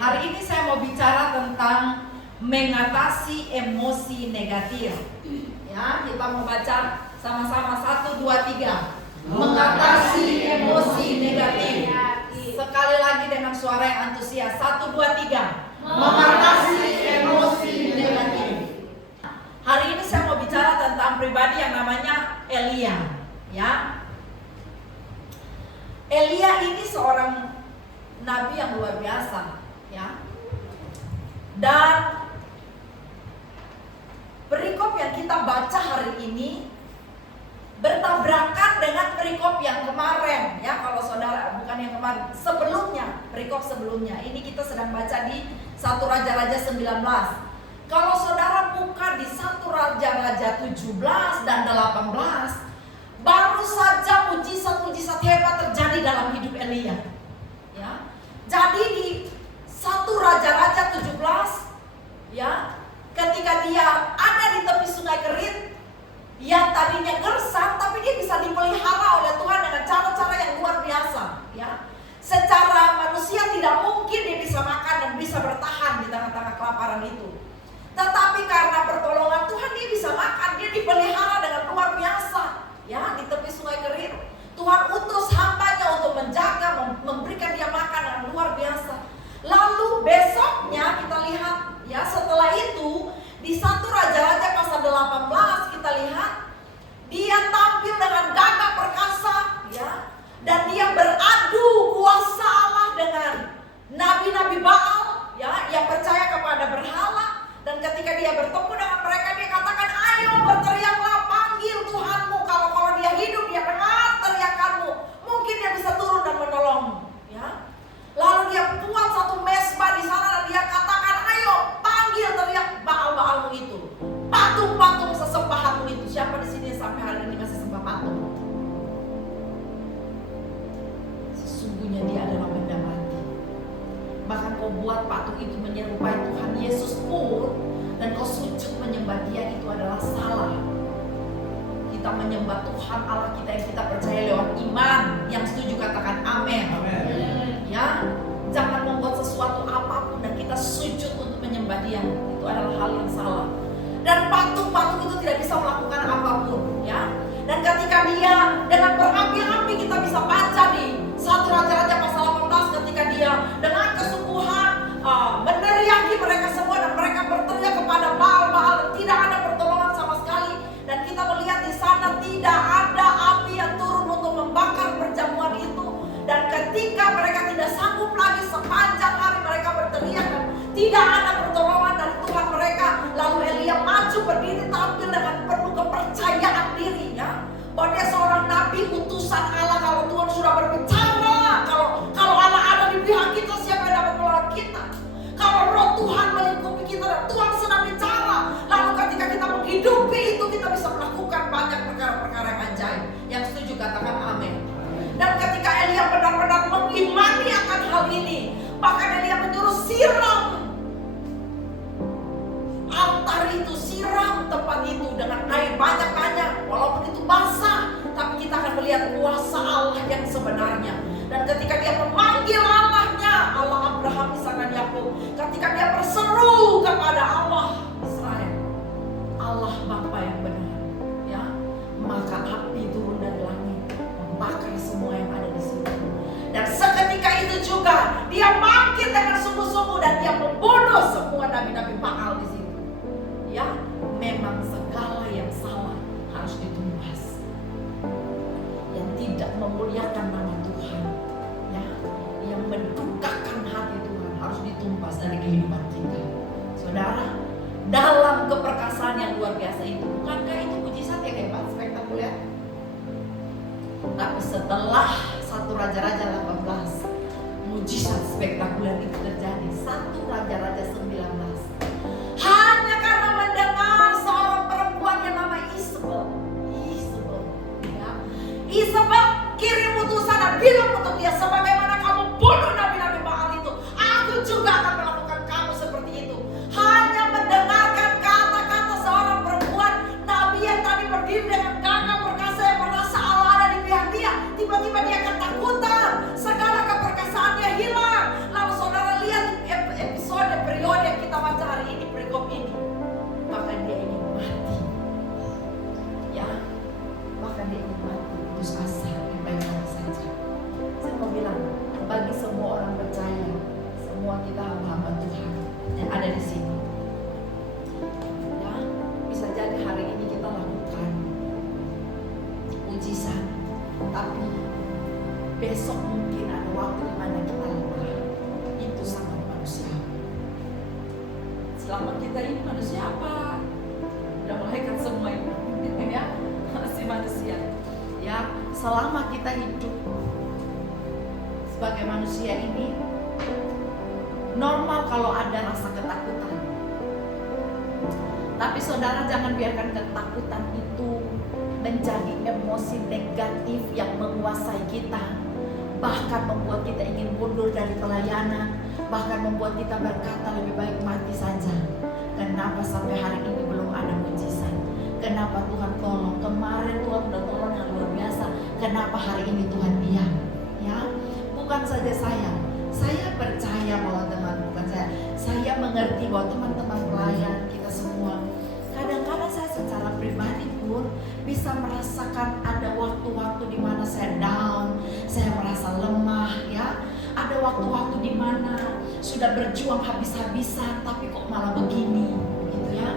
Hari ini saya mau bicara tentang mengatasi emosi negatif. Ya, kita mau baca sama-sama 1, 2, 3. Mengatasi emosi negatif. Sekali lagi dengan suara yang antusias. 1, 2, 3. Mengatasi emosi negatif. Hari ini saya mau bicara tentang pribadi yang namanya Elia. Ya, Elia ini seorang nabi yang luar biasa. Ya, dan perikop yang kita baca hari ini bertabrakan dengan perikop yang kemarin. Ya, kalau saudara, bukan yang kemarin, sebelumnya, perikop sebelumnya. Ini kita sedang baca di 1 Raja-Raja 19. Kalau saudara buka di 1 Raja-Raja 17 dan 18, baru saja mujizat-mujizat hebat terjadi dalam hidup Elia. Ya, jadi di 1 Raja-Raja 17, ya, ketika dia ada di tepi sungai Kerit yang tadinya gersang, tapi dia bisa dipelihara oleh Tuhan dengan cara-cara yang luar biasa. Ya, secara manusia tidak mungkin dia bisa makan dan bisa bertahan di tengah-tengah kelaparan itu. Tetapi karena pertolongan Tuhan dia bisa makan, dia dipelihara dengan luar biasa. Ya, di tepi sungai Kerit Tuhan utus hambanya untuk menjaga, memberikan dia makan dengan luar biasa. Lalu besoknya kita lihat, ya, setelah itu di 1 Raja-Raja pasal 18 kita lihat dia tampil dengan gagah perkasa, ya, dan dia beradu kuasa Allah dengan nabi-nabi Baal, ya, yang percaya kepada berhala. Dan ketika dia bertemu dengan mereka, dia katakan, ayo berteriaklah, panggil Tuhanmu. Kalau dia hidup, dia dengar teriakanmu, mungkin dia bisa turun dan menolongmu. Ya. Lalu dia buat satu mesbah di sana dan dia katakan, ayo panggil teriak Baal-Baalmu itu, patung-patung sesembahanmu itu. Siapa di sini sampai hari ini masih sembah patung? Sesungguhnya dia adalah benda mati. Bahkan kau buat patung itu menyerupai Tuhan Yesus pun, dan kau sujud menyembah dia, itu adalah salah. Kita menyembah Tuhan Allah kita yang kita percaya lewat iman. Yang setuju katakan amin. Ya, jangan membuat sesuatu apapun dan kita sujud untuk menyembah dia. Itu adalah hal yang salah. Dan patung-patung itu tidak bisa melakukan apapun. Ya, dan ketika dia dengan berapi-api, kita bisa baca di 1 Raja-Raja pasal 18 ketika dia dengan kesungguhan meneriaki mereka semua dan mereka berteriak kepada Baal-Baal, tidak ada pertolongan sama sekali. Dan kita melihat di sana tidak ada api yang turun untuk membakar perjamuan itu. Dan ketika mereka tidak sanggup lagi, sepanjang hari mereka berteriak dan tidak ada pertolongan dari Tuhan mereka. Lalu Elia maju berdiri tampil dengan penuh kepercayaan diri, ya, bahwa dia seorang nabi utusan Allah. Kalau Tuhan sudah berbicara, kalau Allah ada di pihak kita, siapa yang dapat melawan kita? Kalau roh Tuhan melingkupi kita dan Tuhan sedang bicara, lalu ketika kita menghidupi itu, kita bisa melakukan banyak perkara-perkara yang ajaib. Yang setuju katakan amin. Dan ketika Elia benar-benar mengimani akan hal ini, bahkan Elia menyuruh siram altar itu, siram tempat itu dengan air banyak-banyak. Walaupun itu basah, tapi kita akan melihat kuasa Allah yang sebenarnya. Dan ketika dia memanggil Allahnya, Allah Abraham, Ishak dan Yakub, ketika dia berseru kepada Allah Israel, Allah Bapa yang benar, ya, maka api turun dari langit membakar semua yang ada di situ. Dan seketika itu juga dia bangkit dengan sungguh-sungguh dan dia membunuh semua nabi-nabi Baal di situ. Ya, memang segala yang salah harus ditumbas, yang tidak memuliakan nama Tuhan, ya, yang mendukakan hati Tuhan harus ditumbas dari kehidupan kita. Saudara, dalam keperkasaan yang luar biasa itu, bukankah itu mujizat yang hebat, spektakuler? Tapi setelah 1 Raja-Raja 18, mujizat spektakuler itu terjadi. 1 Raja-Raja 19, hanya karena mendengar seorang perempuan yang nama Isabel, ya, Isabel kirim utusan dan bilang untuk dia, sebagaimana kamu bunuh nabi-nabi Baal itu, aku juga akan melakukan kamu seperti itu. Hanya mendengarkan kata-kata seorang perempuan, nabi yang tadi berdiri dengan gagah perkasa yang merasa Allah ada di pihak dia, tiba-tiba dia ketakutan, segala keperkasaannya hilang. Lalu saudara lihat selama kita ini manusia apa? Udah malaikat semua ini, ya, masih manusia. Ya, selama kita hidup sebagai manusia ini, normal kalau ada rasa ketakutan. Tapi saudara, jangan biarkan ketakutan itu menjadi emosi negatif yang menguasai kita, bahkan membuat kita ingin mundur dari pelayanan, bahkan membuat kita berkata lebih baik mati saja. Kenapa sampai hari ini belum ada mujizat? Kenapa Tuhan tolong? Kemarin Tuhan udah tolong yang luar biasa. Kenapa hari ini Tuhan diam? Ya, bukan saja saya percaya bahwa saya mengerti bahwa teman-teman pelayan kita semua, kadang-kadang saya secara pribadi pun bisa merasakan ada waktu-waktu di mana saya down, saya merasa lemah, ya. Ada waktu-waktu di mana sudah berjuang habis-habisan tapi kok malah begini, gitu ya.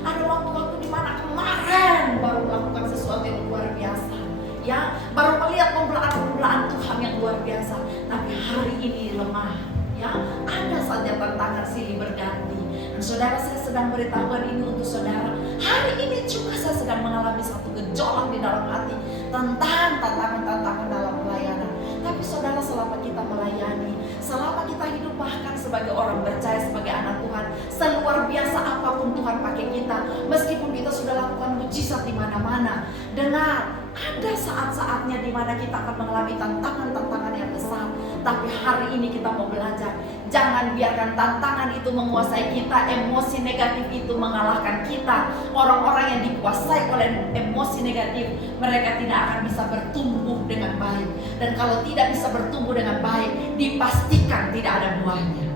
Ada waktu-waktu di mana kemarin baru melakukan sesuatu yang luar biasa, ya, baru melihat pemulaan Tuhan yang luar biasa, tapi hari ini lemah. Ya, ada saja tantangan silih berganti. Dan saudara, saya sedang beritahukan ini untuk saudara. Hari ini juga saya sedang mengalami satu gejolak di dalam hati tentang tantangan-tantangan dalam pelayanan. Tapi saudara, selama kita melayani, selama kita hidup bahkan sebagai orang percaya, sebagai anak Tuhan, seluar biasa apapun Tuhan pakai kita, meskipun kita sudah lakukan mujizat di mana-mana, dengar, ada saat-saatnya di mana kita akan mengalami tantangan-tantangan yang besar. Tapi hari ini kita mau belajar, jangan biarkan tantangan itu menguasai kita, emosi negatif itu mengalahkan kita. Orang-orang yang dikuasai oleh emosi negatif, mereka tidak akan bisa bertumbuh dengan baik. Dan kalau tidak bisa bertumbuh dengan baik, dipastikan tidak ada buahnya.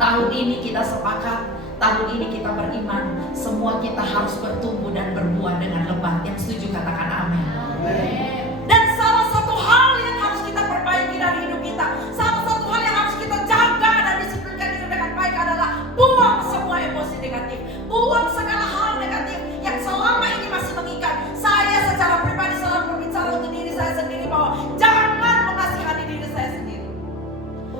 Tahun ini kita sepakat, tahun ini kita beriman, semua kita harus bertumbuh dan berbuah dengan lebat. Yang setuju katakan amin. Dan salah satu hal yang harus kita perbaiki dari hidup kita, salah satu hal yang harus kita jaga dan disiplinkan hidup dengan baik adalah buang semua emosi negatif, buang segala hal negatif yang selama ini masih mengikat. Saya secara pribadi selalu berbicara untuk diri saya sendiri bahwa jangan mengasihani diri saya sendiri.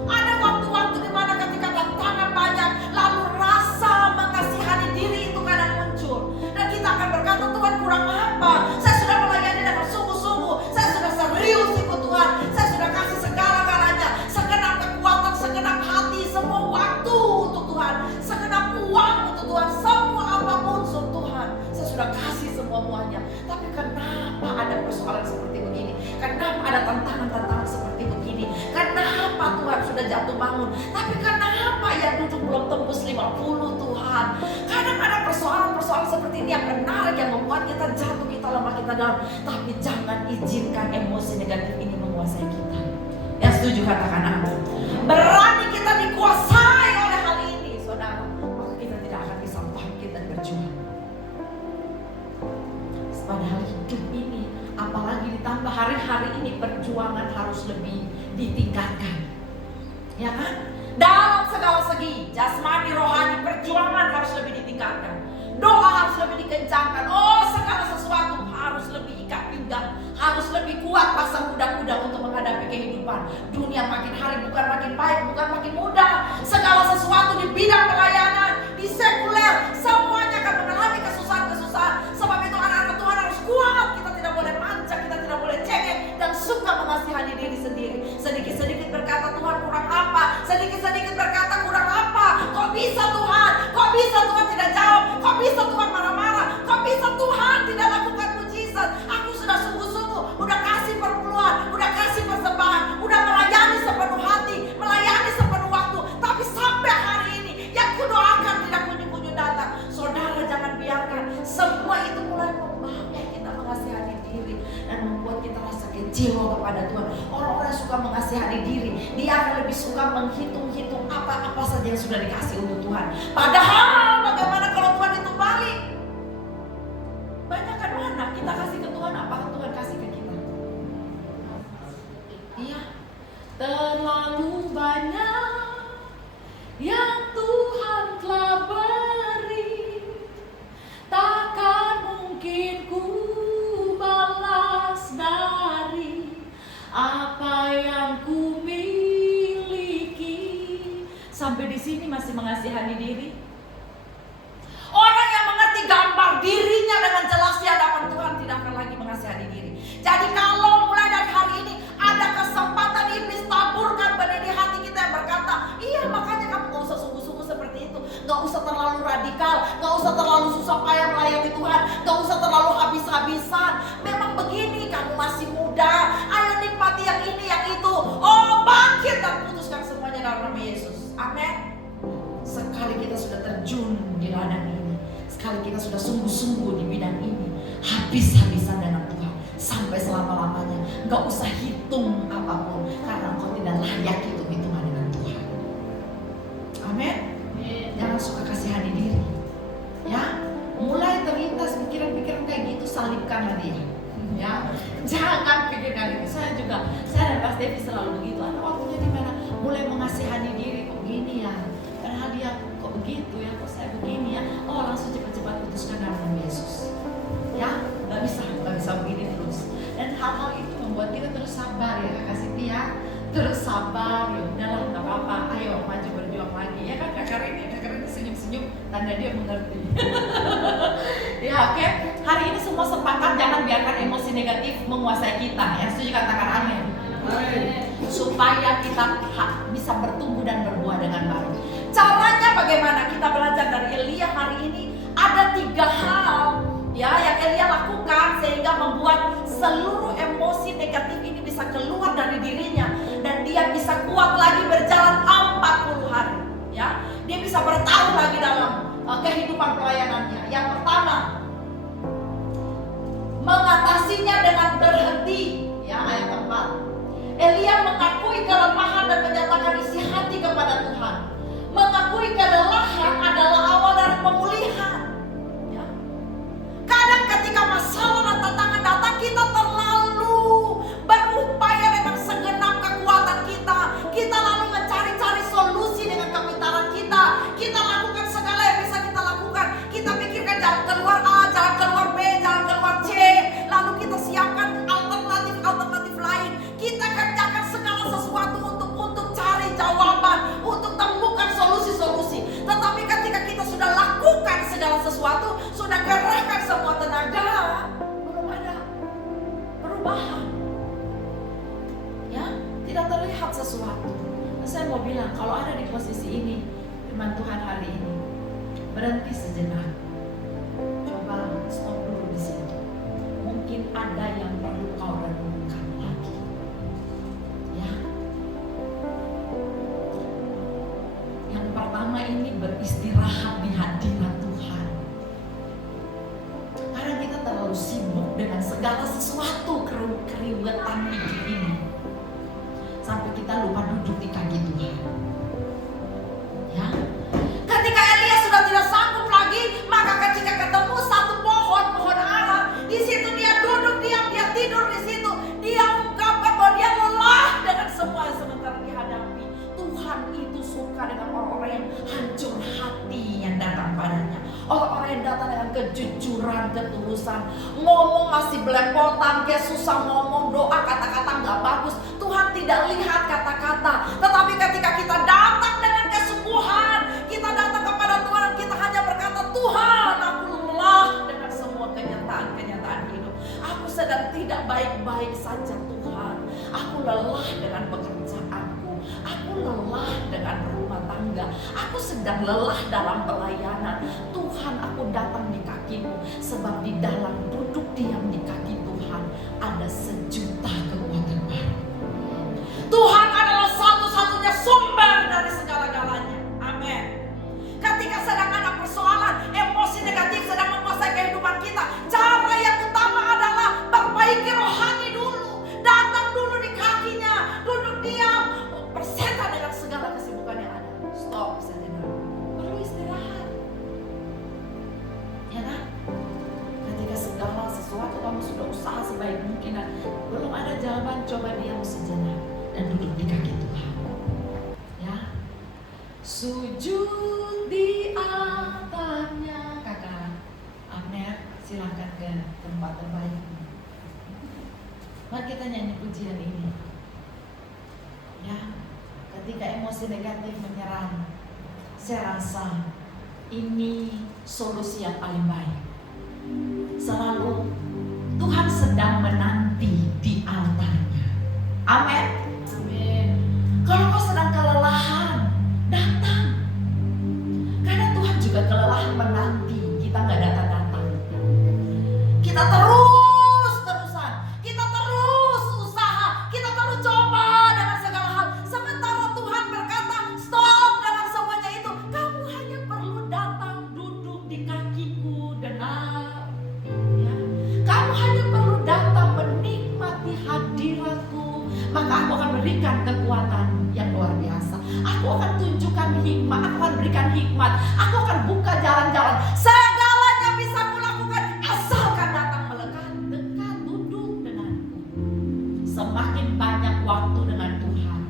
Ada waktu-waktu di mana ketika tantangan banyak, lalu rasa mengasihani diri itu kadang muncul, dan kita akan berkata, Tuhan kurang apa? Saya sudah melayani dengan sungguh-sungguh, saya sudah serius ikut Tuhan, saya sudah kasih segala-galanya, segenap kekuatan, segenap hati, semua waktu untuk Tuhan, segenap uang untuk Tuhan, semua apapun untuk Tuhan, saya sudah kasih semuanya. Tapi kenapa ada persoalan seperti begini? Kenapa ada tantangan-tantangan seperti begini? Kenapa Tuhan sudah jatuh bangun, tapi kenapa yang duduk belum tembus 50 Tuhan? Kadang ada persoalan-persoalan seperti ini yang menarik, yang membuat kita jatuh, kita lemah, kita down. Tapi jangan izinkan emosi negatif ini menguasai kita. Yang setuju katakan amin. Berani kita dikuasai oleh hal ini, saudara, maka kita tidak akan bisa bangkit dan berjuang. Padahal hidup ini, apalagi ditambah hari-hari ini, perjuangan harus lebih ditingkatkan, ya kan? Dalam segala segi, jasmani, rohani, perjuangan harus lebih ditingkatkan. Doa harus lebih dikencangkan. Oh, segala sesuatu harus lebih ikat pinggang, harus lebih kuat pasang kuda-kuda untuk menghadapi kehidupan. Dunia makin hari bukan makin baik, bukan makin mudah. Segala sesuatu di bidang pelayanan, di sekuler, semuanya akan mengalami kesusahan-kesusahan. Sebab itu anak-anak Tuhan harus kuat. Kita tidak boleh manja, kita tidak boleh cengeng dan suka mengasihani diri sendiri. Sedikit-sedikit berkata, Tuhan kurang apa? Sedikit-sedikit berkata, kurang apa? Kok bisa Tuhan? Kok bisa Tuhan tidak jawab? Kok bisa Tuhan marah-marah? Kok bisa Tuhan tidak lakukan mujizat? Aku sudah sungguh-sungguh, udah kasih perpuluhan, udah kasih persembahan, udah melayani sepenuh hati, melayani sepenuh waktu, tapi sampai hari ini yang kudoakan tidak kunjung-kunjung datang. Saudara, jangan biarkan semua itu mulai membawa kita mengasihani diri dan membuat kita rasa kecewa kepada Tuhan. Orang-orang yang suka mengasihani diri, dia akan lebih suka menghitung-hitung apa-apa saja yang sudah dikasih untuk Tuhan. Padahal bagaimana kalau Tuhan itu balik? Banyak kan mana kita kasih ke Tuhan, apakah Tuhan kasih ke kita? Iya, terlalu banyak yang Tuhan telah beri, takkan mungkin ku balas dari apa yang ku miliki. Sampai di sini masih mengasihani diri. Orang yang mengerti gambar dirinya dengan jelas di hadapan Tuhan tidak akan lagi mengasihani diri. Jadi kalau mulai dari hari ini ada kesempatan iblis taburkan benih di hati kita yang berkata, iya makanya kamu gak usah sungguh-sungguh seperti itu, gak usah terlalu radikal, gak usah terlalu susah payah melayani Tuhan, gak usah terlalu habis-habisan. Memang begini, kamu masih muda, ayo nikmati yang ini yang itu. Oh, bangkit dan putuskan semuanya dalam nama Yesus. Amin. Sekali kita sudah terjun di ladang ini, sekali kita sudah sungguh-sungguh di bidang ini, habis-habisan dengan Tuhan sampai selama-lamanya, gak usah hitung apapun, karena engkau tidak layak hitung-hitungan dengan Tuhan. Amin. Jangan suka kasihani diri, ya. Mulai terlintas pikiran-pikiran kayak gitu, salibkanlah dia, ya. Jangan pikirkan itu. Saya dan Pas Devi selalu begitu. Ada waktunya di mana mulai mengasihani diri, kok gini ya, padahal dia kok begitu ya, kok saya begini ya. Oh, langsung cepat-cepat putuskan dalam nama Yesus, ya. Gak bisa begini terus. Dan hal-hal itu membuat kita terus sabar, ya Kak Siti ya. Terus sabar, ya udahlah, gak apa-apa. Ayo maju berjuang lagi, ya kan? Kak Karini senyum-senyum, tanda dia mengerti. Ya oke. Hari ini semua sepakat jangan biarkan emosi negatif menguasai kita, ya. Setuju, katakan amin. Supaya kita bisa bertumbuh dan berbuah dengan baik. Caranya bagaimana? Kita belajar dari Elia hari ini. Ada 3 hal, ya, yang Elia lakukan sehingga membuat seluruh emosi negatif ini bisa keluar dari dirinya dan dia bisa kuat lagi berjalan 40 hari, ya. Dia bisa bertahan lagi dalam kehidupan pelayanannya. Yang pertama, mengatasinya dengan berhenti, ya, ayat 4. Elia mengakui kelemahan dan menyatakan isi hati kepada Tuhan. Mengakui kelelahan adalah awal dari pemulihan, ya. Kadang ketika masalah dan tantangan datang, kita terlalu berupaya dengan segenap kekuatan kita. Kita lalu mencari-cari solusi dengan kepintaran kita. Kita lakukan segala yang bisa kita lakukan. Kita pikirkan jalan keluar A, jalan keluar B, jalan keluar C. Lalu kita siapkan alternatif lain. Kita kerjakan segala sesuatu untuk cari jawaban, untuk temukan solusi-solusi. Tetapi ketika kita sudah lakukan segala sesuatu, sudah kerahkan semua tenaga, belum ada perubahan, ya, tidak terlihat sesuatu. Nah, saya mau bilang, kalau ada di posisi ini, firman Tuhan hari ini, berhenti sejenak. Coba stop dulu di situ. Mungkin ada yang perlu kau renungkan lagi, ya. Yang pertama ini beristirahat di hadirat Tuhan. Karena kita terlalu sibuk dengan segala sesuatu keriutan hidup ini, sampai kita lupa duduk di kaki Tuhan, ya. Ketika Elia sudah tidak sanggup lagi, maka ketika ketemu satu pohon ara, di situ dia duduk diam, dia tidur di situ. Dia ungkapkan bahwa dia lelah dengan semua yang sementara dihadapi. Tuhan itu suka dengan orang-orang yang hancur hati yang datang padanya. Orang-orang yang datang dengan kejujuran, ketulusan. Ngomong masih belepotan, kayak susah ngomong, doa kata-kata gak bagus. Tuhan tidak lihat kata-kata. Tetapi ketika kita datang dengan kesungguhan, kita datang kepada Tuhan dan kita hanya berkata, Tuhan, aku lelah dengan semua kenyataan hidup. Aku sedang tidak baik-baik saja Tuhan. Aku lelah dengan pekerjaanku. Aku lelah dengan rumah tangga. Aku sedang lelah dalam pelayanan. Tuhan, aku datang di kaki-Mu. Sebab di dalam duduk diam di kaki Tuhan ada sejuta kekuatan baru. Tuhan adalah satu-satunya sumber dari segala-galanya. Amin. Ketika sedang ada persoalan, emosi negatif sedang menguasai kehidupan kita, cara yang utama adalah perbaiki rohani dulu. Datang dulu di kakinya, duduk diam, bersetan dengan segala kesibukan yang ada. Stop sejenak. Perlu istirahat, ya kan? Ketika segala sesuatu kamu sudah usaha sebaik mungkin dan belum ada jawaban, coba diam sejenak dan duduk di kaki Tuhan, ya. Sujud di atapnya, kakak Amner, silakan ke tempat terbaik. Mari kita nyanyi pujian ini, ya. ketika emosi negatif menyerang, saya rasa ini solusi yang paling baik. Selalu Tuhan sedang menanti di altarnya. Amin. Amin. Kalau kau sedang kelelahan, datang. Karena Tuhan juga kelelahan menanti kita nggak datang-datang. Kita terus-terusan, kita terus usaha, kita terus coba dengan segala hal. Sementara Tuhan berkata, stop dengan semuanya itu. Kamu hanya perlu datang duduk di kakiku dengar. Ya. Kamu hanya perlu datang menikmati hadiratku. Maka aku akan berikan kekuatan yang luar biasa. Aku akan tunjukkan hikmat, aku akan berikan hikmat. Aku akan buka jalan-jalan. Segalanya bisa kulakukan asalkan datang melekat, dekat, duduk denganku. Semakin banyak waktu dengan Tuhan,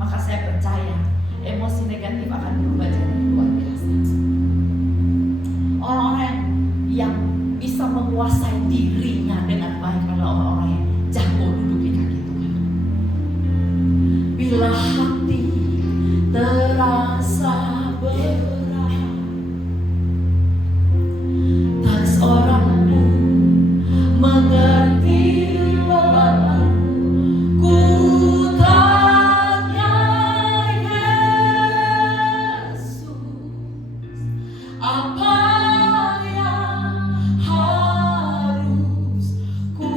maka saya percaya emosi negatif akan berubah jadi luar biasa. Orang-orang yang bisa menguasai dirinya dengan baik adalah orang-orang yang jago duduk di kaki Tuhan. Bila hati terasa berat, tak seorang pun mengerti bebanku. Ku tanya Yesus, apa yang harus ku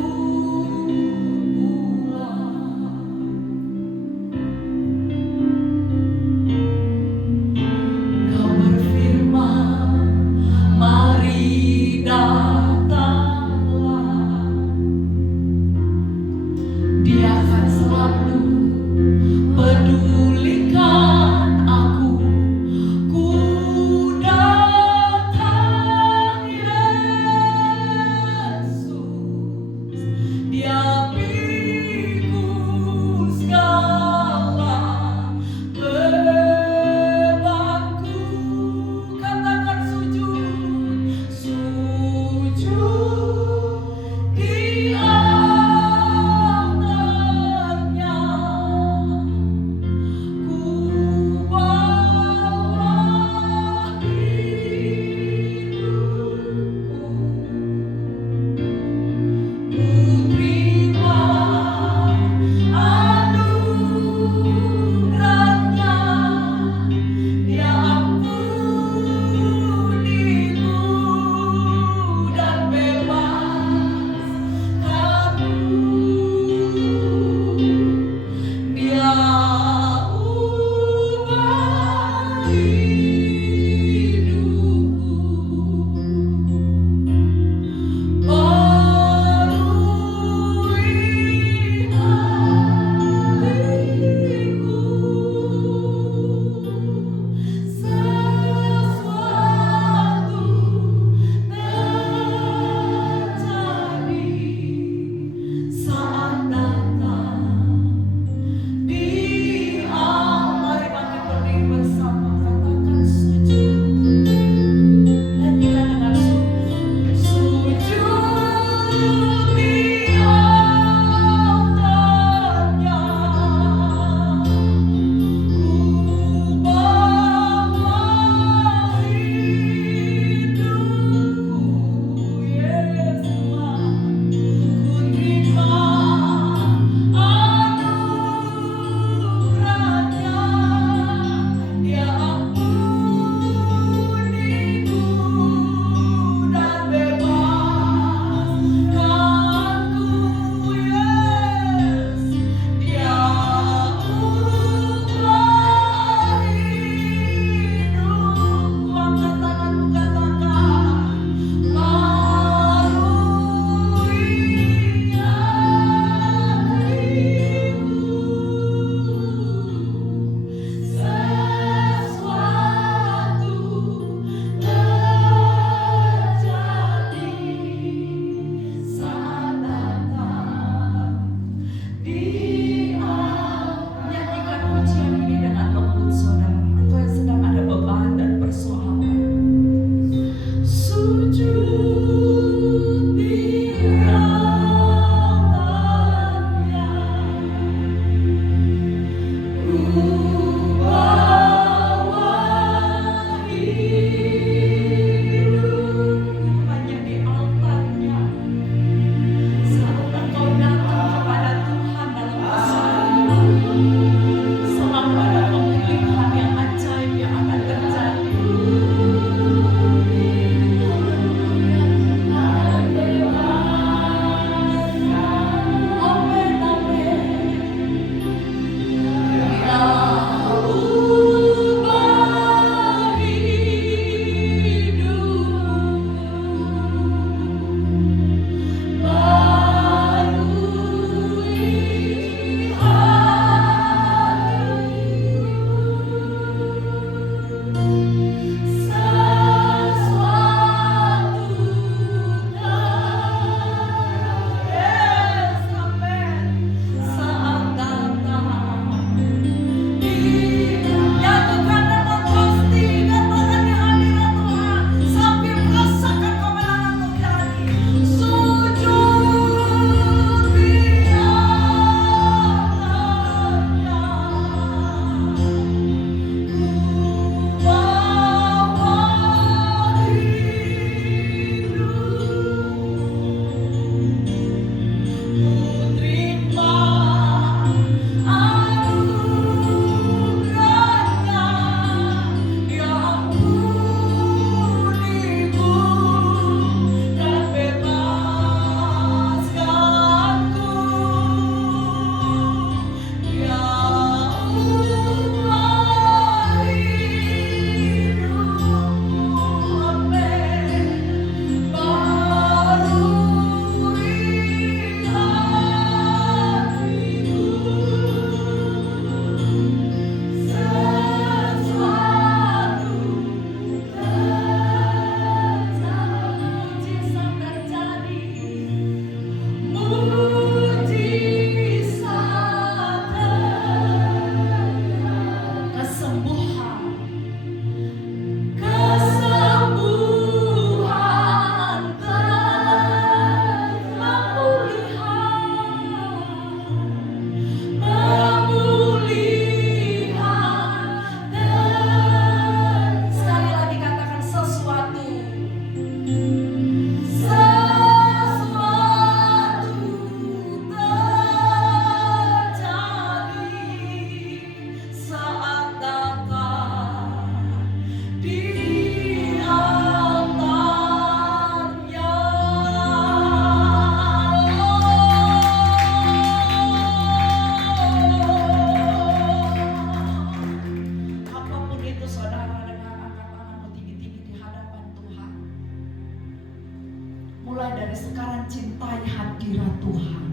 dari sekarang cintai hadirat Tuhan.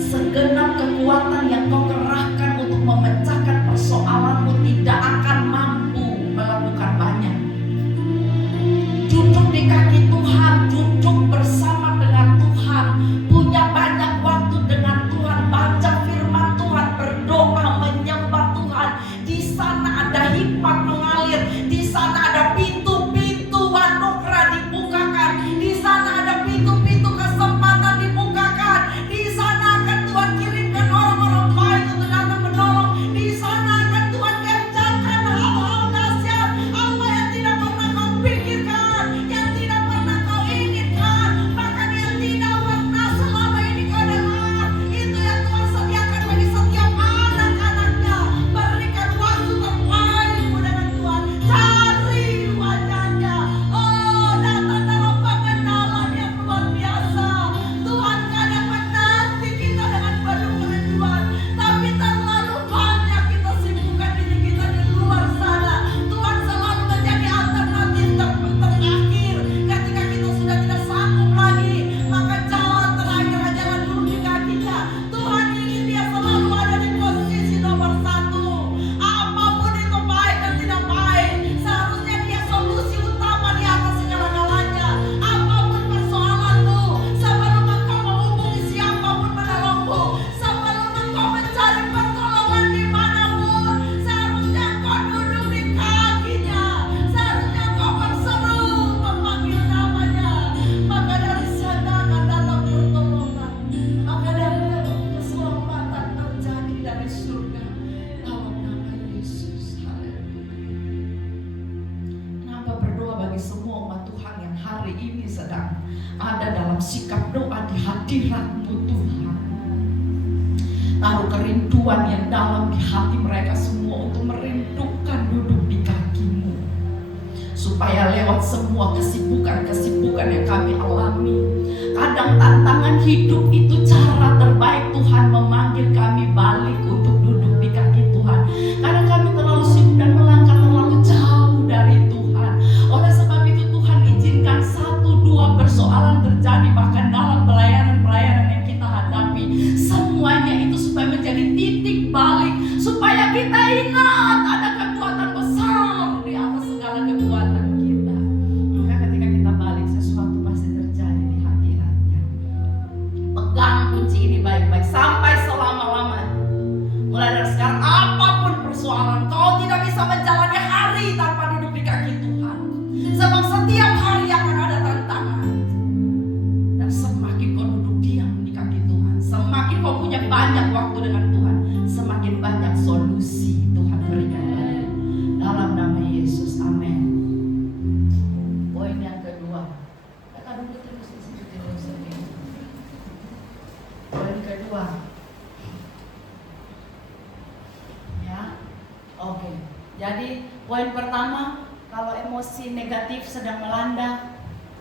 Segenap kekuatan yang kau kerahkan untuk memecahkan persoalanmu tidak akan mampu melakukan banyak. Duduk di kaki Tuhan, duduk bersama dengan Tuhan, punya banyak waktu dengan Tuhan, baca firman Tuhan, berdoa, menyembah Tuhan. Di sana ada hikmat mengalir, di sana ada pintu-pintu anugerah dibukakan, di sana ada pintu-pintu kesempatan dibukakan, di sana akan Tuhan kirimkan orang-orang baik untuk datang menolong, di sana akan Tuhan kerjakan hal-hal dahsyat, apa yang tidak pernah kau pikirkan, yang tidak pernah kau inginkan, bahkan yang tidak pernah selama ini kau dengar. Itu yang Tuhan sediakan bagi setiap anak-anaknya. Berikan waktu terbaikmu dengan Tuhan, cari wajahnya. Oh, datang dalam pengenalan yang luar biasa. Tuhan kadang menanti kita dengan penuh kerinduan, tapi terlalu banyak kita sibukkan diri kita di luar sana. Tuhan selalu menjadi alternatif terakhir ketika kita sudah tidak sanggup lagi, maka jalan terakhir adalah duduk di kakinya. Tuhan ingin dia selalu ada di posisi nomor 1. Apapun itu baik dan tidak baik, seharusnya dia solusi utama di atas segala-galanya. Apapun persoalanmu, sebelum engkau menghubungi siapapun menolongmu, sebelum engkau mencari pertolongan dimanapun, seharusnya engkau duduk di kakinya, seharusnya engkau berseru memanggil namanya. Maka dari sana akan datang pertolongan, maka dari keselamatan terjadi dari surga dalam nama Yesus. Haleluya. Kenapa berdoa bagi semua umat Tuhan yang hari ini sedang ada dalam sikap doa di hadirat-Mu Tuhan. Taruh kerinduan yang dalam di hati mereka semua untuk merindukan duduk di kaki-Mu, supaya lewat semua kesibukan-kesibukan yang kami alami, kadang tantangan hidup itu cara terbaik Tuhan memanggil kami balik untuk duduk di kaki Tuhan. Kadang kami terlalu sibuk dan melangkah terlalu jauh dari Tuhan. Oleh sebab itu Tuhan izinkan 1-2 persoalan terjadi bahkan dalam pelayanan-pelayanan yang kita hadapi. Semuanya itu supaya menjadi titik balik, supaya kita ingat ada kekuatan besar di atas segala kekuatan kita. Maka ketika kita balik, sesuatu pasti terjadi di hadiratnya. Pegang kunci ini baik-baik sampai selama-lamanya. Mulai dari sekarang, apapun persoalan, kau tidak bisa menjalani hari tanpa duduk di kaki Tuhan. Sebab setiap hari akan ada tantangan. Dan semakin kau duduk diam di kaki Tuhan, semakin kau punya banyak waktu dengan Tuhan, semakin banyak solusi Tuhan berikan bagimu. Dalam nama Yesus, amin. Poin yang kedua, kita duduk terus di situ terus. Poin kedua, ya, oke. Jadi poin pertama, kalau emosi negatif sedang melanda,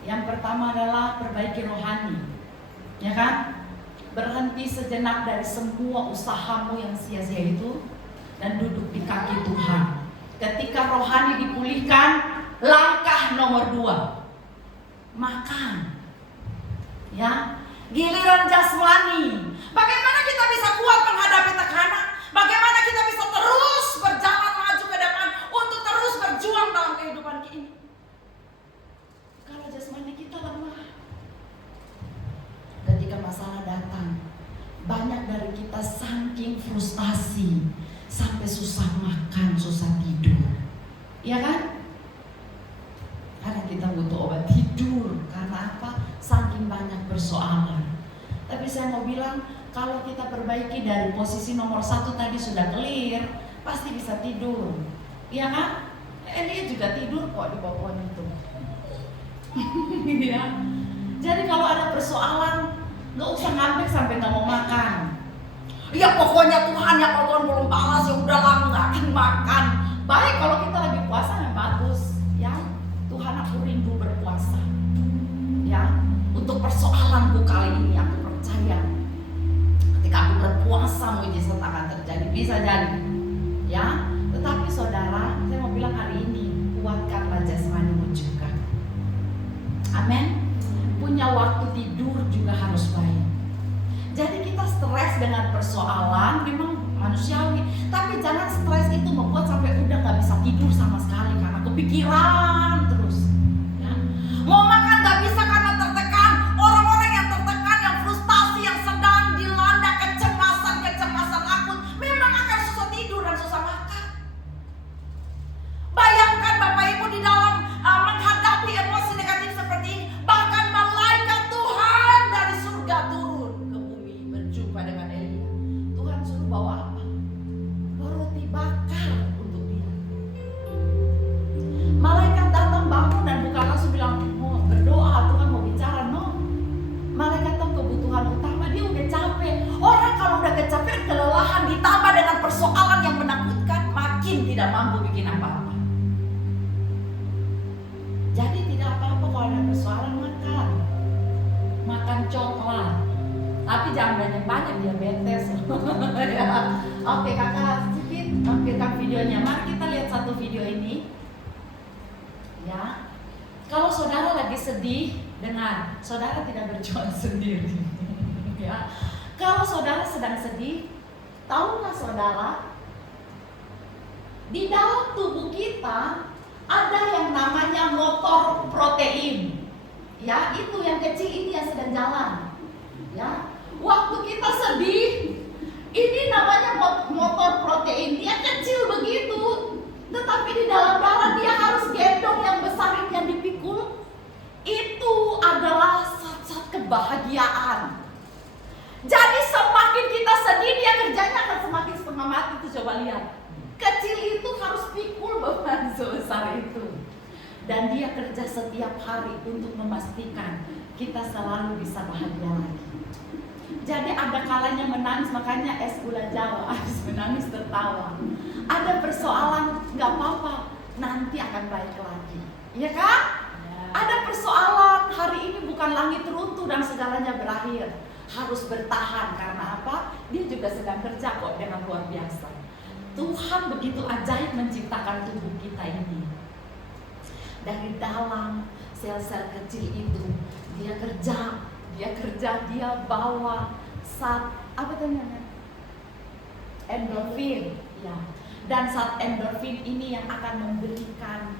yang pertama adalah perbaiki rohani, ya kan? Berhenti sejenak dari semua usahamu yang sia-sia itu dan duduk di kaki Tuhan. Ketika rohani dipulihkan, langkah nomor 2, makan. Ya, giliran jasmani. Bagaimana kita bisa kuat menghadapi tekanan? Bagaimana kita bisa terus berjalan maju ke depan untuk terus berjuang dalam kehidupan ini? Kalau jasmani kita lemah, ketika masalah datang, banyak dari kita saking frustasi sampai susah makan, susah tidur, ya kan? Karena kita butuh obat tidur. Karena apa? Saking banyak persoalan. Tapi saya mau bilang, kalau kita perbaiki dari posisi nomor 1 tadi sudah clear, pasti bisa tidur, ya kan? Dia juga tidur kok di bawah pohon itu. Ya. Jadi kalau ada persoalan, nggak usah ngambek sampai nggak mau makan. Ya pokoknya Tuhan ya, kalau Tuhan belum balas ya udahlah, nggak akan makan. Baik kalau kita lagi puasa yang bagus, ya. Tuhan, aku rindu berpuasa, ya. Untuk persoalanku kali ini aku percaya, ketika aku berpuasa mujizat akan terjadi, bisa jadi, ya. Tetapi saudara, saya mau bilang hari ini, kuatkanlah jasmanimu juga. Amin. persoalan memang manusiawi, tapi jangan stres itu membuat sampai udah gak bisa tidur sama sekali karena kepikiran terus ya. Mau makan gak bisa karena tertekan. Orang-orang yang tertekan, yang frustasi, yang sedang dilanda kecemasan akut memang akan susah tidur dan susah makan. Bayangkan Bapak Ibu di dalam menghadapi emosi negatif seperti ini, bahkan malaikat Tuhan dari surga turun ke bumi berjumpa dengan Elia. Tuhan suruh bawa apa? Bawa roti bakar untuk dia. Malaikat datang bangun dan bukan langsung bilang mau berdoa, Tuhan mau bicara, no. Malaikat tahu kebutuhan utama, dia udah capek. Orang kalau udah kecapean, kelelahan ditambah dengan persoalan yang menakutkan, makin tidak mampu bikin apa-apa. Jadi tidak apa-apa kalau ada persoalan, makan coklat, tapi jangan banyak-banyak, diabetes. Ya. Oke kakak, sedikit tampilkan videonya. Mari kita lihat satu video ini. Ya, kalau saudara lagi sedih, dengar, saudara tidak berjuang sendiri. Ya, kalau saudara sedang sedih, tahu nggak saudara, di dalam tubuh kita ada yang namanya motor protein. Ya, itu yang kecil ini yang sedang jalan. Ya, waktu kita sedih, ini namanya motor protein. Dia kecil begitu, tetapi di dalam darah dia harus gendong yang besar ini yang dipikul. Itu adalah zat-zat kebahagiaan. Jadi semakin kita sedih, dia kerjanya akan semakin setengah mati. Itu coba lihat. Kecil itu harus pikul beban sebesar itu. Dan dia kerja setiap hari untuk memastikan kita selalu bisa bahagia lagi. Jadi ada kalanya menangis, makanya es gula Jawa, habis menangis tertawa. Ada persoalan, gak apa-apa, nanti akan baik lagi. Iya kan? Ya. Ada persoalan, hari ini bukan langit runtuh dan segalanya berakhir. Harus bertahan, karena apa? Dia juga sedang kerja kok dengan luar biasa. Tuhan begitu ajaib menciptakan tubuh kita ini. Dari dalam sel-sel kecil itu dia kerja, dia bawa zat apa namanya? Endorfin, ya. Dan zat endorfin ini yang akan memberikan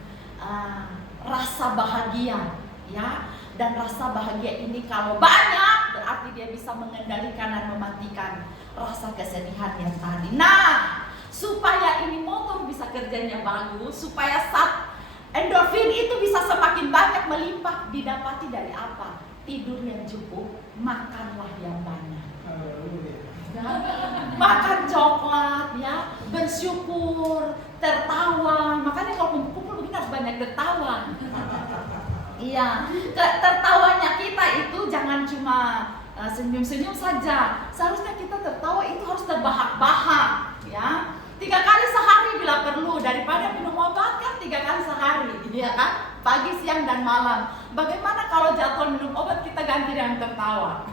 rasa bahagia, ya. Dan rasa bahagia ini kalau banyak berarti dia bisa mengendalikan dan mematikan rasa kesedihan yang tadi. Nah, supaya ini motor bisa kerjanya bagus, supaya zat endorfin itu bisa semakin banyak melimpah, didapati dari apa? Tidur yang cukup, makanlah yang banyak. Makan coklat, ya, bersyukur, tertawa. Makanya kalau kumpul-kumpul begini harus banyak tertawa. Iya, tertawanya kita itu jangan cuma senyum-senyum saja. Seharusnya kita tertawa itu harus terbahak-bahak, ya. 3 kali sehari bila perlu, daripada minum obat kan 3 kali sehari, ya kan? Pagi, siang, dan malam. Bagaimana kalau jadwal minum obat kita ganti dengan tertawa?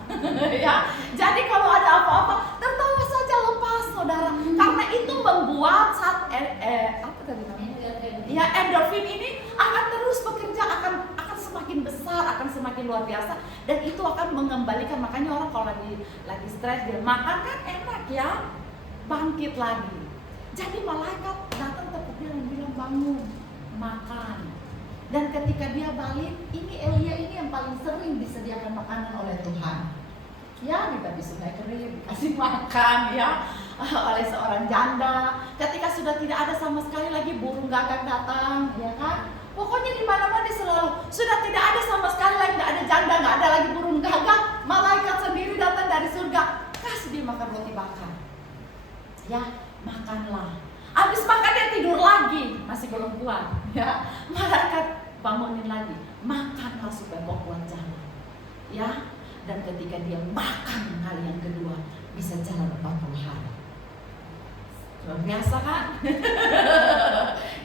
Ya, jadi kalau ada apa-apa, tertawa saja, lepas saudara. Karena itu membuat zat apa tadi namanya? Ya, endorfin ini akan terus bekerja, akan semakin besar, akan semakin luar biasa, dan itu akan mengembalikan. Makanya orang kalau lagi stres dia makan kan enak ya, bangkit lagi. Jadi malaikat datang tempat dia dan bilang bangun, makan. Dan ketika dia balik, ini Elia ini yang paling sering disediakan makanan oleh Tuhan. Ya, dibagi sungai kering, dikasih makan ya oleh seorang janda. Ketika sudah tidak ada sama sekali lagi, burung gagak datang, ya kan? Pokoknya di mana-mana selalu sudah tidak ada sama sekali lagi, nggak ada janda, nggak ada lagi burung gagak. Malaikat sendiri datang dari surga, kasih dia makan roti bakar. Ya, makanlah. Habis makan dia tidur lagi, masih belum kuat. Ya, malaikat bangunin lagi, makanlah supaya kau kuat jalan. Ya, dan ketika dia makan kali yang kedua, bisa jalan 40 hari. Luar biasa kan?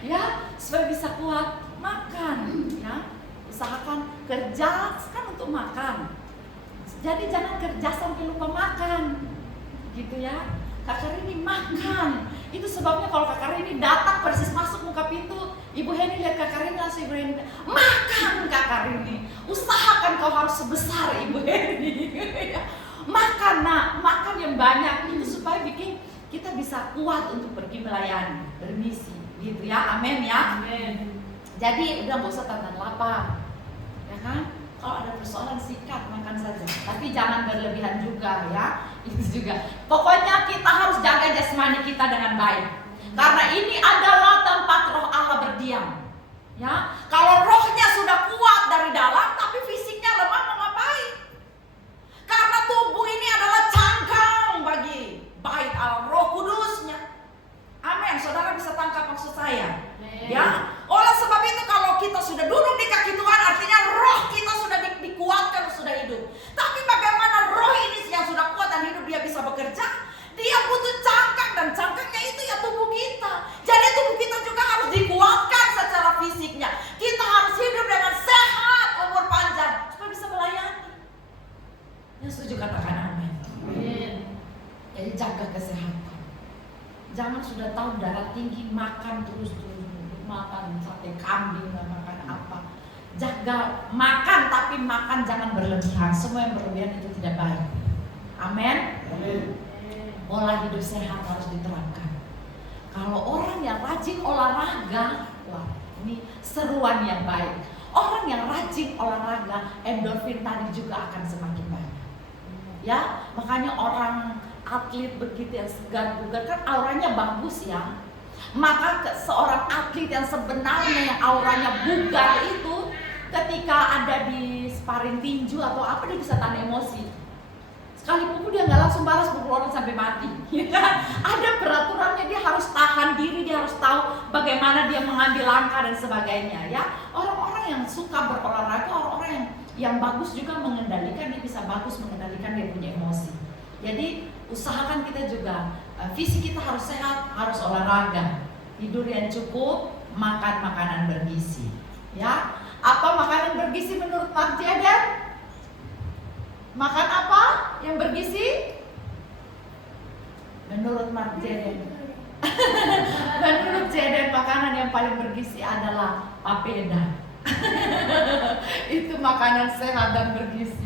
Ya, supaya bisa kuat makan. Ya, usahakan kerja kan untuk makan. Jadi jangan kerja sampai lupa makan, gitu ya. Kakak Rini makan. Itu sebabnya kalau Kakak Rini datang persis masuk muka pintu, Ibu Heni lihat Kakak Rini, langsung Ibu Heni makan. Kakak Rini, usahakan kau harus sebesar Ibu Heni. Makan nak, makan yang banyak itu bisa kuat untuk pergi melayani, bermisi, gitu ya, amin ya. Jadi udah gak usah tahan lapar, ya kan? Kalau ada persoalan sikat, makan saja, tapi jangan berlebihan juga ya. Itu juga. Pokoknya kita harus jaga jasmani kita dengan baik, karena ini adalah tempat roh Allah berdiam. Ya, kalau rohnya sudah kuat dari dalam, tapi fisiknya lemah, mau ngapain? Karena tubuh ini adalah cangkang bagi bait Allah, Roh Kudusnya. Amin. Saudara bisa tangkap maksud saya? Ya. Oleh sebab itu kalau kita sudah duduk di kaki Tuhan, artinya roh kita sudah dikuatkan, sudah hidup. Tapi bagaimana roh ini yang sudah kuat dan hidup dia bisa bekerja? Dia butuh cangkang, dan cangkangnya itu ya tubuh kita. Jadi tubuh kita juga harus dikuatkan secara fisiknya. Kita harus hidup dengan sehat, umur panjang, supaya bisa melayani. Yang setuju katakan amin. Jadi jaga kesehatan. Jangan sudah tahu darah tinggi makan terus makan sate kambing, makan apa. Jaga makan, tapi makan jangan berlebihan. Semua yang berlebihan itu tidak baik. Amin. Pola hidup sehat harus diterapkan. Kalau orang yang rajin olahraga, wah ini seruan yang baik. Orang yang rajin olahraga, endorfin tadi juga akan semakin banyak. Ya, makanya orang atlet begitu yang segar bugar kan auranya bagus ya. Maka seorang atlet yang sebenarnya yang auranya bugar itu, ketika ada di sparring tinju atau apa, dia bisa tahan emosi. Sekali pukul dia nggak langsung balas pukul orang sampai mati. Ada peraturannya, dia harus tahan diri, dia harus tahu bagaimana dia mengambil langkah dan sebagainya. Ya, orang-orang yang suka berolahraga, orang-orang yang bagus juga mengendalikan, dia bisa bagus mengendalikan dia punya emosi. Jadi usahakan kita juga fisik kita harus sehat, harus olahraga, tidur yang cukup, makan makanan bergizi. Ya, apa makanan bergizi menurut Mark Jaden? Makan apa yang bergizi? Menurut Mark Jaden, menurut Jaden makanan yang paling bergizi adalah papeda. Itu makanan sehat dan bergizi.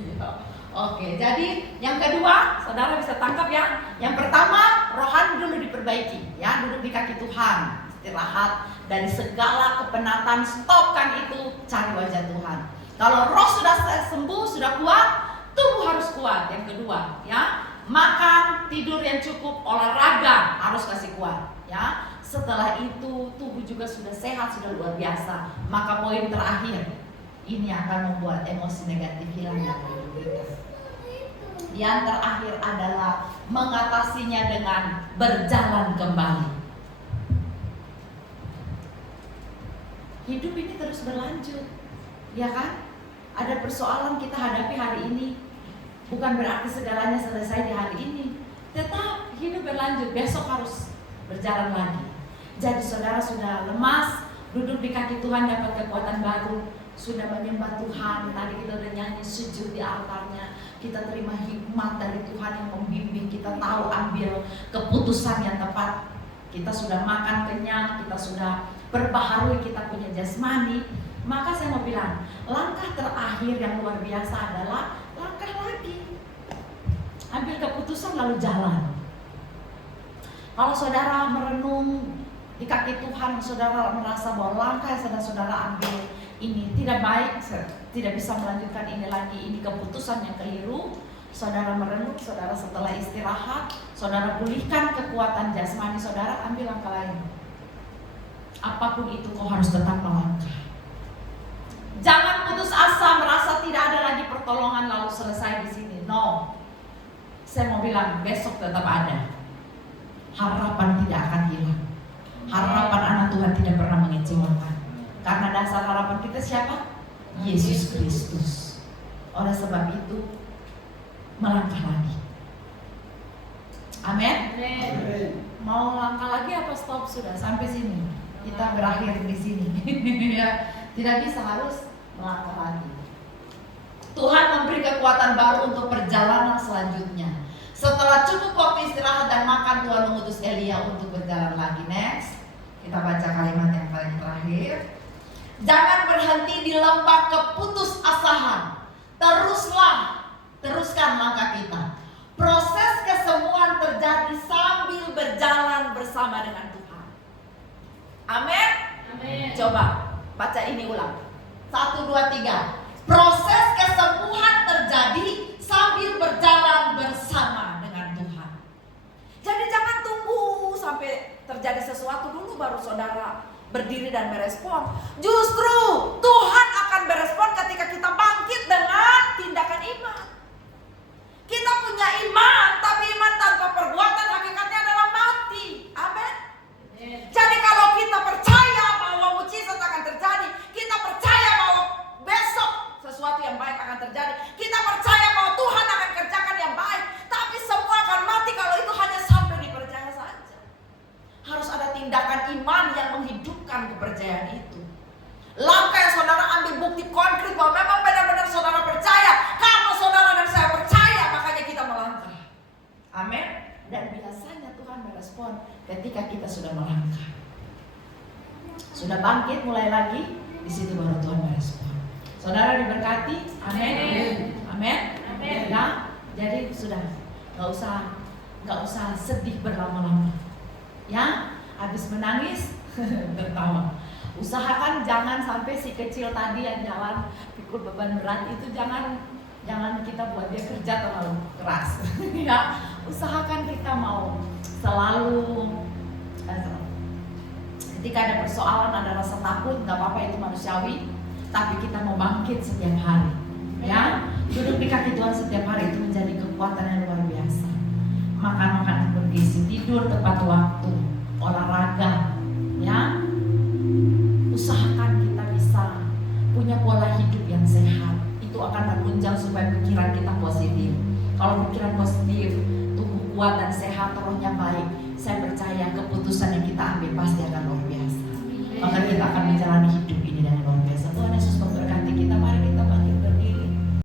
Oke, jadi yang kedua, saudara bisa tangkap ya. Yang pertama, rohani dulu diperbaiki, ya, duduk di kaki Tuhan, istirahat dari segala kepenatan, stopkan itu, cari wajah Tuhan. Kalau roh sudah sembuh, sudah kuat, tubuh harus kuat. Yang kedua, ya, makan, tidur yang cukup, olahraga harus kasih kuat, ya. Setelah itu tubuh juga sudah sehat, sudah luar biasa. Maka poin terakhir, ini akan membuat emosi negatif hilang dari hidup kita. Yang terakhir adalah mengatasinya dengan berjalan kembali. Hidup ini terus berlanjut, ya kan? Ada persoalan kita hadapi hari ini, bukan berarti segalanya selesai di hari ini. Tetap hidup berlanjut, besok harus berjalan lagi. Jadi saudara sudah lemas, duduk di kaki Tuhan dapat kekuatan baru, sudah menyembah Tuhan, tadi kita udah nyanyi sujud di altarnya, kita terima hikmat dari Tuhan yang membimbing, kita tahu ambil keputusan yang tepat, kita sudah makan kenyang, kita sudah perbaharui kita punya jasmani. Maka saya mau bilang, langkah terakhir yang luar biasa adalah langkah lagi, ambil keputusan lalu jalan. Kalau saudara merenung di kaki Tuhan, saudara merasa bahwa langkah yang sedang saudara ambil ini tidak baik, tidak bisa melanjutkan ini lagi, ini keputusan yang keliru. Saudara merenung, saudara setelah istirahat, saudara pulihkan kekuatan jasmani saudara, ambil langkah lain. Apapun itu kau harus tetap melangkah. Jangan putus asa, merasa tidak ada lagi pertolongan lalu selesai di sini. No. Saya mau bilang besok tetap ada. Harapan tidak akan hilang. Harapan anak Tuhan tidak pernah mengecewakan. Karena dasar harapan kita siapa? Yesus Kristus. Oleh sebab itu melangkah lagi. Amin. Mau langkah lagi apa stop sudah sampai sini? Kita berakhir di sini. Ya, tidak bisa, harus melangkah lagi. Tuhan memberi kekuatan baru untuk perjalanan selanjutnya. Setelah cukup waktu istirahat dan makan, Tuhan mengutus Elia untuk berjalan lagi. Next, kita baca kalimat yang paling terakhir. Jangan berhenti di lembah keputusasaan. Teruskan langkah kita. Proses kesembuhan terjadi sambil berjalan berjalan bersama dengan Tuhan. Amin. Amin. Coba baca ini ulang. 1, 2, 3. Proses kesembuhan terjadi sambil berjalan bersama dengan Tuhan. Jadi jangan tunggu sampai terjadi sesuatu dulu baru saudara berdiri dan merespon. Justru Tuhan akan berespon ketika kita bangkit dengan tindakan iman. Kita punya iman, tapi iman tanpa perbuatan hakikatnya adalah mati. Amin. Jadi kalau kita percaya bahwa mukjizat akan terjadi, kita percaya bahwa besok sesuatu yang baik akan terjadi, kita percaya bahwa Tuhan akan kerjakan yang baik, tapi semua akan mati kalau itu hanya sampai dipercaya saja. Harus ada tindakan iman yang menghidupkan kepercayaan itu. Langkah yang saudara ambil bukti konkret bahwa memang benar-benar saudara percaya. Karena saudara dan saya percaya, makanya kita melangkah. Amin. Dan biasanya Tuhan merespon ketika kita sudah melangkah. Sudah bangkit mulai lagi, di situ baru Tuhan merespon. Saudara diberkati. Amin. Amin. Amin. Ya, jadi sudah nggak usah sedih berlama-lama. Ya, habis menangis tertawa. Usahakan jangan sampai si kecil tadi yang jalan pikul beban berat itu jangan kita buat dia kerja terlalu keras. Ya, usahakan kita mau selalu ketika ada persoalan, ada rasa takut, nggak apa-apa, itu manusiawi. Tapi kita mau bangkit setiap hari. Ya, duduk di kaki Tuhan setiap hari itu menjadi kekuatan yang luar biasa. Makan yang bergizi, tidur tepat waktu, olahraga. Ya, usahakan kita bisa punya pola hidup yang sehat. Itu akan menunjang supaya pikiran kita positif. Kalau pikiran positif, tubuh kuat dan sehat, rohnya baik, saya percaya keputusan yang kita ambil pasti akan luar biasa. Maka kita akan menjalani hidup